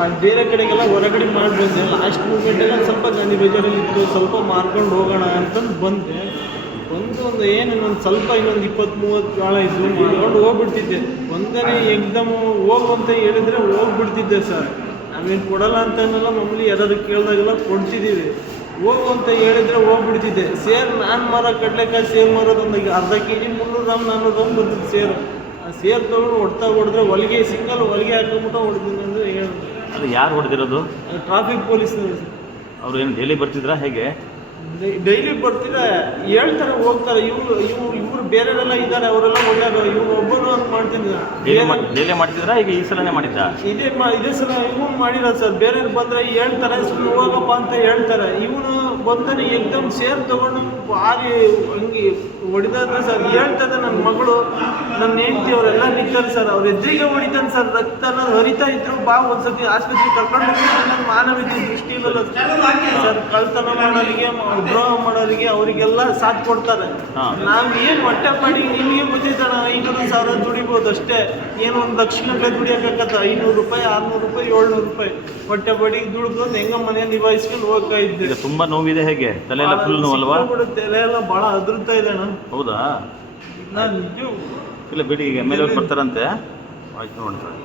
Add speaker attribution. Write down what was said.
Speaker 1: ಆ, ಬೇರೆ ಕಡೆಗೆಲ್ಲ ಹೊರಗಡೆ ಮಾಡಿ ಬಂದೆ. ಲಾಸ್ಟ್ ಮೂಮೆಂಟೆಲ್ಲ ಸ್ವಲ್ಪ ಗಾಂಧಿ ಬೇಜಾರಲ್ಲಿತ್ತು ಸ್ವಲ್ಪ ಮಾರ್ಕೊಂಡು ಹೋಗೋಣ ಅಂತಂದು ಬಂದೆ. ಬಂದು ಒಂದು ಏನು, ಇನ್ನೊಂದು ಸ್ವಲ್ಪ ಇನ್ನೊಂದು ಇಪ್ಪತ್ತು ಮೂವತ್ತು ಕಾಳ ಇದ್ದು ಮಾಡ್ಕೊಂಡು ಹೋಗ್ಬಿಡ್ತಿದ್ದೆ. ಒಂದನೇ ಎಕ್ದಮ್ ಹೋಗು ಅಂತ ಹೇಳಿದರೆ ಹೋಗ್ಬಿಡ್ತಿದ್ದೆ ಸರ್ ನಾವೇನು ಕೊಡಲ್ಲ ಅಂತ ಅನ್ನಲ್ಲ ಮಾಮೂಲಿ ಯಾರಾದ್ರು ಕೇಳಿದಾಗೆಲ್ಲ ಕೊಡ್ತಿದ್ದೀವಿ. ಹೋಗು ಅಂತ ಹೇಳಿದ್ರೆ ಹೋಗ್ಬಿಡ್ತಿದ್ದೆ. ಸೇರ್ ನಾನು ಮಾರೋ ಕಡಲೆಕಾಯಿ ಸೇರ್ ಮಾರೋದೊಂದು ಅರ್ಧ ಕೆ ಜಿ ಮುನ್ನೂರು ಗ್ರಾಮ್ ನಾನ್ನೂರು ಗ್ರಾಮ್ ಬಂದಿದ್ದು ಸೇರು ಆ ಸೇರ್ ತೊಗೊಂಡು ಹೊಡ್ತಾ ಹೊಡೆದ್ರೆ ಹೊಲಿಗೆ ಸಿಂಗಲ್ ಹೊಲಿಗೆ ಹಾಕೊಂಬಿಟ್ಟು ಹೊಡೆದಿದ್ದು ಅಂದರೆ ಹೇಳಿ
Speaker 2: ಅದು ಯಾರು ಹೊಡೆದಿರೋದು?
Speaker 1: ಟ್ರಾಫಿಕ್ ಪೊಲೀಸ್
Speaker 2: ಅವ್ರು. ಏನು ಡೈಲಿ ಬರ್ತಿದ್ರಾ? ಹೇಗೆ?
Speaker 1: ಡೈಲಿ ಬರ್ತಿದೆ. ಹೇಳ್ತಾರೆ ಹೋಗ್ತಾರೆ. ಇವ್ರು ಇವ್ರು ಇವ್ರು ಬೇರೆಯವರೆಲ್ಲ ಇದ್ದಾರೆ. ಅವರೆಲ್ಲ ಒಳ್ಳೆಯವರು. ಇವ್ರು ಒಬ್ಬರು ಅಂತ ಮಾಡ್ತಿದ್ರು
Speaker 2: ಡೈಲಿ ಮಾಡಿ ಡೈಲಿ ಮಾಡ್ತಿದ್ರಾ? ಈಗ ಈ ಸಲನೇ ಮಾಡಿದ್ದ
Speaker 1: ಇದೇ ಮಾ ಇದೇ ಸಲ ಇವನು ಮಾಡಿಲ್ಲ ಸರ್. ಬೇರೆಯವ್ರು ಬಂದರೆ ಹೇಳ್ತಾರೆ ಸುಮ್ಮನೆ ಹೋಗಪ್ಪ ಅಂತ ಹೇಳ್ತಾರೆ. ಇವನು ಬಂದರೆ ಎಕ್ದಮ್ ಸೇರ್ ತಗೊಂಡು ಭಾರಿ ಹಂಗೆ ಹೊಡಿದಾದ್ರೆ ಸರ್. ಹೇಳ್ತದೆ ನನ್ನ ಮಗಳು ನನ್ನ ಹೆಂಡತಿ ಅವರೆಲ್ಲ ನಿಂತಾರೆ ಸರ್. ಅವ್ರ ಎದುರಿಗೆ ಹೊಡಿತಾನೆ ಸರ್. ರಕ್ತ ಅನ್ನೋದು ಹರಿತಾ ಇದ್ರು ಬಾ ಒಂದ್ಸತಿ ಆಸ್ಪತ್ರೆಗೆ ಕರ್ಕೊಂಡು ಹೋಗಿ. ನನ್ನ ಮಾನವೀಯತೆ ದೃಷ್ಟಿ ಇಲ್ಲಲ್ಲ ಸರ್ ಕಳ್ತನ ಮಾಡೋರಿಗೆ ದ್ರೋಹ ಮಾಡೋರಿಗೆ ಅವರಿಗೆಲ್ಲ ಸಾಥ್ ಕೊಡ್ತಾರೆ. ನಾವು ಏನು ಹೊಟ್ಟೆ ಮಾಡಿ ನಿಮಗೆ ಗೊತ್ತೈತಣ ಐನೂರು ಸಾವಿರ ದುಡಿಬೋದು ಅಷ್ಟೇ. ಏನು ಒಂದು ಲಕ್ಷ ಗಂಟೆ ದುಡಿಯೋಕ್ಕಾಗತ್ತ ಐನೂರು ರೂಪಾಯಿ ಆರ್ನೂರು ರೂಪಾಯಿ ಏಳ್ನೂರು ರೂಪಾಯಿ. ಹೊಟ್ಟೆ ಬಡಿ ದುಡ್ದು ಹೆಂಗ ಮನೆ ನಿಭಾಯಿಸ್ಕೊಂಡು ಹೋಗ್ತಾ
Speaker 2: ಇದ್ದೀವಿ ತುಂಬಾ ನೋವಿದೆ ಹೇಗೆ? ತಲೆ ಎಲ್ಲ ಫುಲ್ ನೋವಲ್ವಾ?
Speaker 1: ತಲೆ ಎಲ್ಲ ಭಾಳ ಅದುರ್ತಾ ಇದೆ ಅಣ್ಣ.
Speaker 2: ಹೌದಾ?
Speaker 1: ನಾನು
Speaker 2: ಇಲ್ಲ ಬಿಡಿ ಈಗ ಮೇಲೆ ಬರ್ತಾರಂತೆ. ಆಯ್ತು ನೋಡಿ ಸರ್